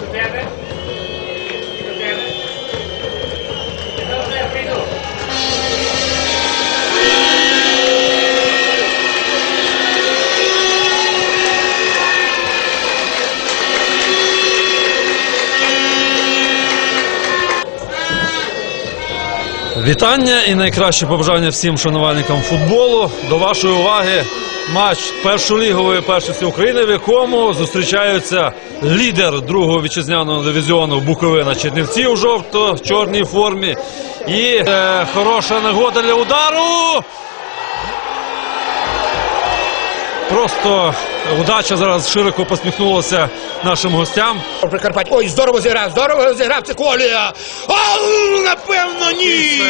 Seven. Вітання і найкраще побажання всім шанувальникам футболу. До вашої уваги матч першолігової першості України, в якому зустрічаються лідер другого вітчизняного дивізіону Буковина Чернівці у жовто-чорній формі. І е, хороша нагода для удару. Просто удача зараз широко посміхнулася нашим гостям. Прикарпаття. Ой, здорово зіграв, здорово зіграв це Колія. Ау, напевно, ні.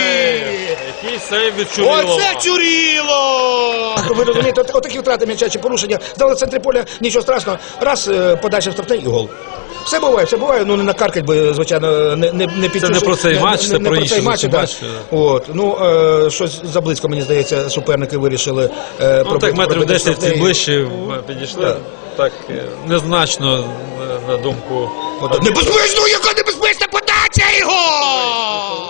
Який сейв від Чурилова. Оце Чуріло! Ви розумієте, от, отакі втрати м'яча чи порушення. Здали в центрі поля, нічого страшного. Раз, е, подача в штрафний і гол. Все буває, все буває, ну не накаркать, бо, звичайно, не, не, не Це не про цей матч, це про матч, зовсім да. От, ну, е, щось заблизько, мені здається, суперники вирішили е, Ну, так метрів пробити 10 штрафний. Ближче підійшли. Так. Так, е, незначно е, на думку. Небезпечно, яка небезпечна подача його!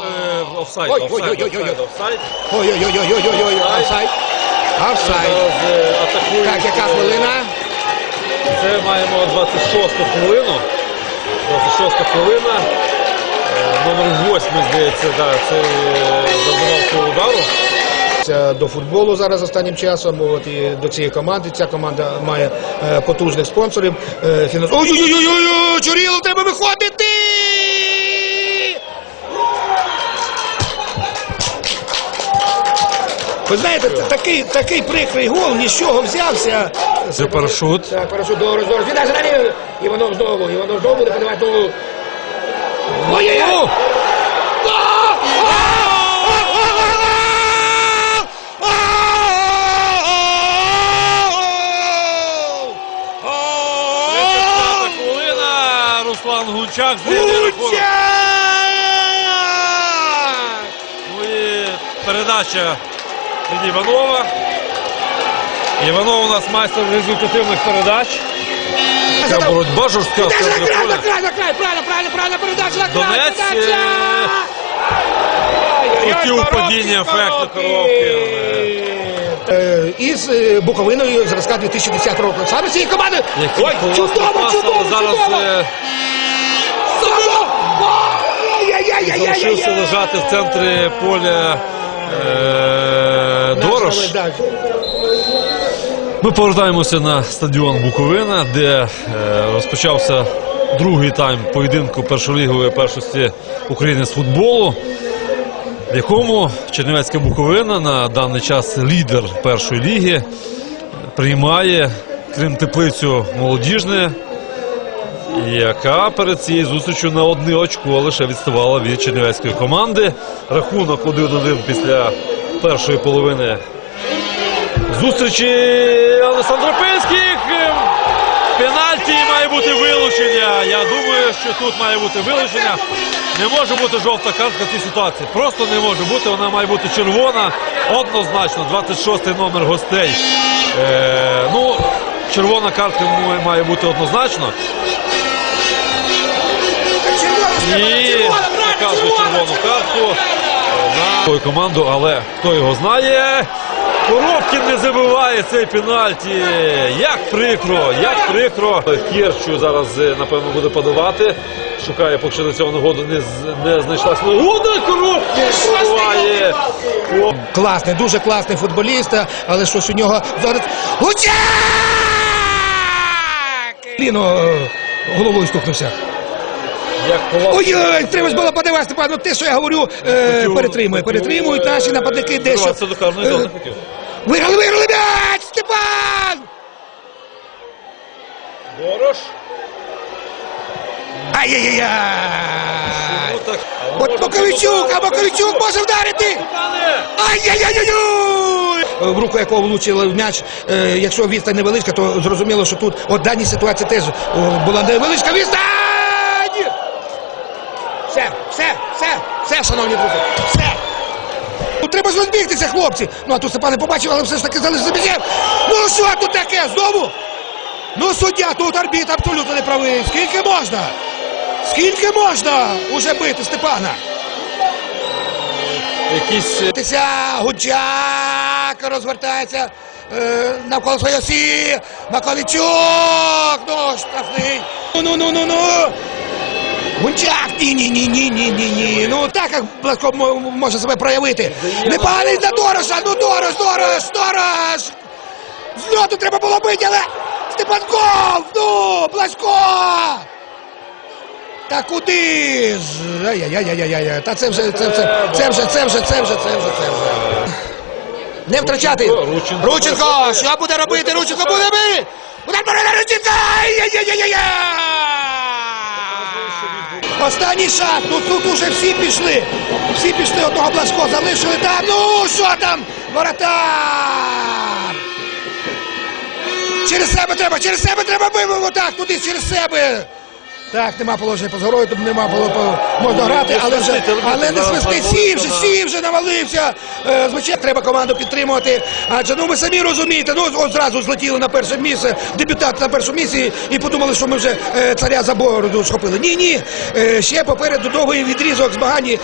Е, Офсайд, офсайд, офсайд, офсайд. Ой-ой-ой-ой-ой-ой, офсайд. Офсайд. Так, яка хвилина? Це маємо 26-ту хвилину. 26-та хвилина. Номер 8, здається, да, це завдавав цього удару. Це До футболу зараз останнім часом, от і до цієї команди. Ця команда має е, потужних спонсорів. Е, фінанс... Ой-ой-ой-ой, Чуріло, треба виходити! Ви знаєте, такий, такий прикрий гол, ні з чого взявся. Це парашут. Так, парашут, добре, добре. Віддай зрані! Іванов знову, Іванов знову буде подавати. Ой-ой-ой! Гунчак рахунок. Ну і передача від Іванова. Іванов у нас майстер результативних передач. Така боротьба жорстка На край, на край, на край, правильно, правильно, правильно, передача на край, Донець, передача! е, хотів падіння ефекту коробки. коробки. Е, Із е, Буковиною зразка 2010 року. Саме цієї команди. Ой, чудово, чудово, зараз е, Чудово! Ай-яй-яй-яй-яй-яй-яй. залишився лежати в центрі поля е, Дорош. Ми повертаємося на стадіон Буковина, де розпочався другий тайм поєдинку першолігової першості України з футболу, в якому Чернівецька Буковина на даний час лідер першої ліги приймає крім теплицю молодіжне, яка перед цією зустрічю на одне очко лише відставала від чернівецької команди. Рахунок 1-1 після першої половини зустрічі Олександр Пинських. Пенальті має бути вилучення. Я думаю, що тут має бути вилучення. Не може бути жовта картка в цій ситуації. Просто не може бути. Вона має бути червона. Однозначно, 26-й номер гостей. Е, ну, червона картка має- бути однозначно. Показує червону картку на свою команду, але хто його знає. Коробкін не забиває цей пенальті. Як прикро, як прикро. Кірчу зараз, е, напевно, буде подавати. Шукає, поки що до цього нагоду не, не знайшлась нагода. Коробкін забиває. Класний, дуже класний футболіст, але щось у нього зараз. Гучак! Ліно е, головою стукнувся. Ой-ой, треба ж було подивитися, Степан, ну те, що я говорю, е, перетримує, перетримують наші нападники дещо. вриватися до карної Е, зони хотів. Виграли, виграли м'яч, Степан! Дорош. Ай-яй-яй! Ну, так. От Боковичук, а Боковичук може вдарити! Ай-яй-яй-яй! В руку якого влучили в м'яч, е, якщо відстань невеличка, то зрозуміло, що тут у даній ситуації теж була невеличка відстань! Все, все, все, все, шановні друзі, все! Ну, треба ж розбігтися, хлопці! Ну, а тут Степан не побачив, але все ж таки залишився без. Ну, що тут таке, знову? Ну, суддя, тут арбітр абсолютно не правий. Скільки можна? Скільки можна уже бити Степана? Якісь е, Тися Гуджак розвертається е, навколо своєї осі. Маковічук. Ну, штрафний. Ну, ну, ну, ну, ну. Гунчак, ні, ні, ні, ні, ні, ні, ні. Ну так як Бласко мо- може себе проявити. Не палить на Дороша, ну Дорош, Дорош, Дорош! З льоту треба було бити, але Степанков! Ну, Бласько! Та куди ж? Ай-яй-яй-яй-яй. Та це вже, це, це, це вже, це вже, це вже, це вже, це вже. Не втрачати. Рученко. Рученко, що буде робити? Рученко буде бити! Удар Борина Рученка! Ай-яй-яй-яй-яй! Останній шанс. Ну тут уже всі пішли. Всі пішли, одного Блашко залишили там. Ну, що там? Воротар! Через себе треба, через себе треба вибив так, туди через себе. Так, нема положення по згорою, тут нема було по- можна грати, але вже але не свистить, сів вже, сів вже навалився. Е, Звичайно, треба команду підтримувати. Адже ну ви самі розумієте, ну от зразу злетіли на перше місце, дебютант на першому місці і подумали, що ми вже е, царя за бороду схопили. Ні, ні. Е, Ще попереду довгий відрізок змагань.